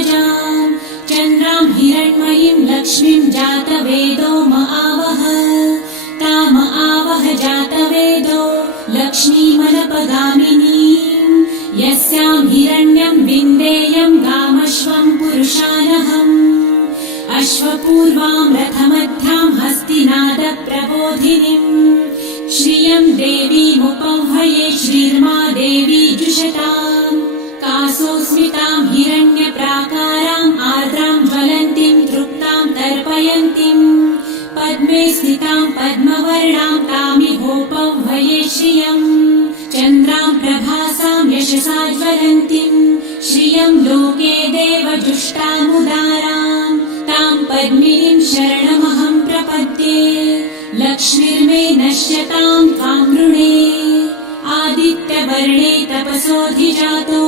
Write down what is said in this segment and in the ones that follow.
प्रजाम् चन्द्रां हिरण्मयीं लक्ष्मीं जातवेदो महावः ताम आवह जातवेदो लक्ष्मीमनपगामिनीम् यस्यां हिरण्यं विन्देयं गामश्वं पुरुषानहम् अश्वपूर्वां रथमध्यां हस्तिनादप्रबोधिनीम् श्रियं देवीमुपह्वये श्रीर्मा देवी जुषताम् कासोस्मितां हिरण्यप्राकाराम् आर्द्रां ज्वलन्तीं तृप्तां तर्पयन्तीम् पद्मे स्थितां पद्मवर्णां तामिहोपह्वये श्रियम् चन्द्रां प्रभासां यशसा ज्वलन्तीं श्रियं लोके देवजुष्टामुदारां तां पद्मिनीं शरणमहं प्रपद्ये लक्ष्मीर्मे नश्यतां त्वां वृणे आदित्यवर्णे तपसोऽधिजातो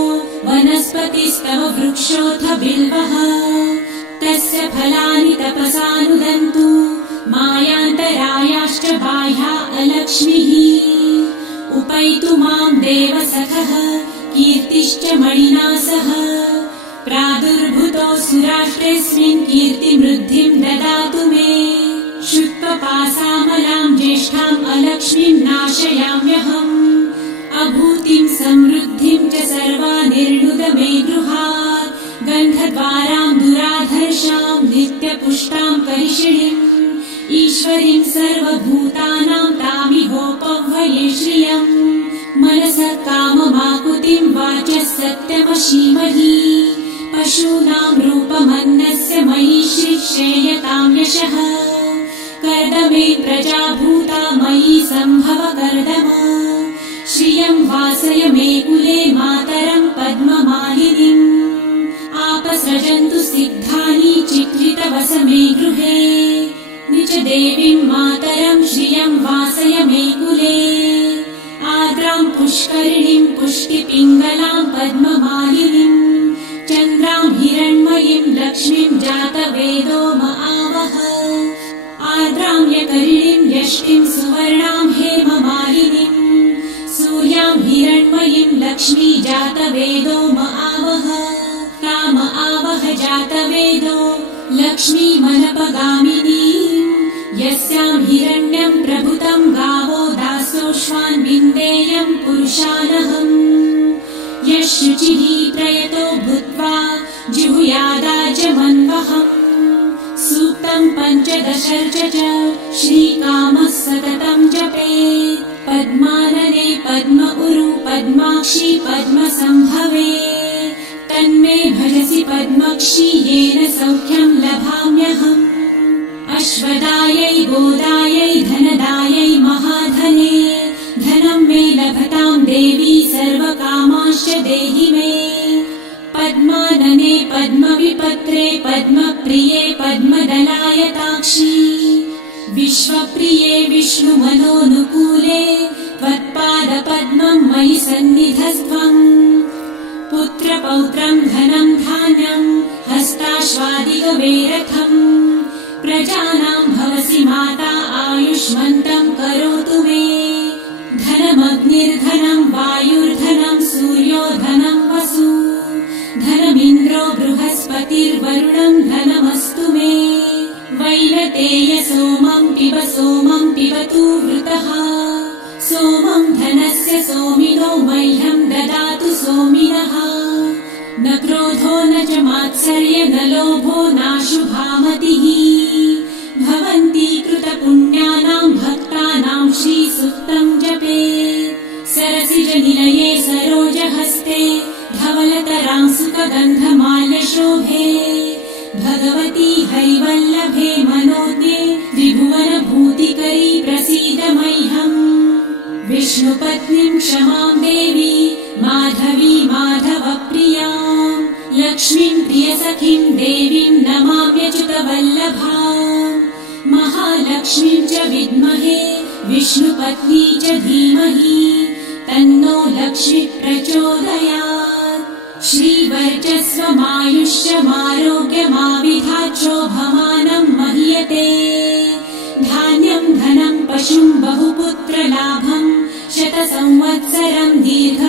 वनस्पतिस्तव वृक्षोऽथ बिल्वः तस्य फलानि तपसानुदन्तु मायान्तरायाश्च बाह्या अलक्ष्मीः उपैतु मां देवसखः कीर्तिश्च मणिना सह प्रादुर्भूतो सुराष्ट्रेऽस्मिन् कीर्तिमृद्धिं ददातु मे शुत्वपासामलां ज्येष्ठाम् अलक्ष्मीं नाशयाम्यहम् अभूतिं समृद्धिं च सर्वानिर्णुद मे गृहात् गन्धद्वारां दुराधर्षां नित्यपुष्टां करिषिणीम् ईश्वरीं सर्वभूतानां तामिहोपह्वये श्रियम् मनसः काममाकुतिं वाचः सत्यमशीमहि पशूनां रूपमन्नस्य मयि श्रेयतां यशः कर्दमे प्रजाभूता मयि सम्भव कर्दम श्रियं वासय मे कुले मातरं पद्ममालिनीम् आपसृजन्तु सिद्धानि चित्रितवस मे गृहे निज देवीं मातरं श्रियं वासय मे कुले आर्द्रां पुष्करिणीं पुष्टिपिङ्गलां पद्ममालिनीं चन्द्रां हिरण्मयीं लक्ष्मीं जातवेदो महावः आर्द्रां यकरिणीं यष्टिं सुवर्णां हेममालिनीं सूर्यां हिरण्मयीं लक्ष्मी जातवेदो महावः ताम आवह जातवेदो लक्ष्मीमनपगामिनीम् यस्यां हिरण्यं प्रभुतं गावो दासोऽश्वान् विन्देयं पुरुषानहम् यः शुचिः प्रयतो भूत्वा जिहुयादाजमन्वहम् सूक्तं पञ्चदशर्च च श्रीकामः सततं जपेत् पद्मानने पद्म उरु पद्माक्षी पद्मसम्भवे तन्मे भजसि पद्मक्षी येन सौख्यं लभाम्यहम् अश्वदायै गोदायै धनदायै महाधने धनं मे लभतां देवी सर्वकामांश्च देहि मे पद्मानने पद्मविपत्रे पद्मप्रिये पद्मदलायताक्षी विश्वप्रिये विष्णुमनोनुकूले त्वत्पादपद्मं मयि सन्निधस्त्वम् पुत्रपौत्रं धनं धान्यं हस्ताश्वादिगवेरथम् प्रजानां भवसि माता आयुष्मन्तं करोतु मे धनमग्निर्धनं वायुर्धनं सूर्यो धनं वसु धनमिन्द्रो बृहस्पतिर्वरुणं धनमस्तु मे वैनतेय सोमं पिबतु वृतः सोमं धनस्य सोमिनो मह्यं ददातु सोमिनः न क्रोधो न च मात्सर्य न लोभो नाशुभामतिः भवन्ति कृतपुण्यानां भक्तानां श्रीसूक्तं जपेत् सरसिजनिलये सरोजहस्ते धवलतरां सुखगन्धमाल्यशोभे भगवती हैवल्लभे मनोज्ञे त्रिभुवनभूतिकरी प्रसीद मह्यम् विष्णुपत्नीं क्षमां देवी माधवी माधवप्रियां लक्ष्मीं प्रियसखीं देवीं नमाम्यच्युतवल्लभाम् महालक्ष्मीं च विद्महे विष्णुपत्नी च धीमहि तन्नो लक्ष्मी प्रचोदयात् श्रीवर्चस्वमायुष्यमारोग्यमाविधाच्छोभमानं मह्यते धान्यं धनं पशुं बहुपुत्रलाभं शतसंवत्सरं दीर्घ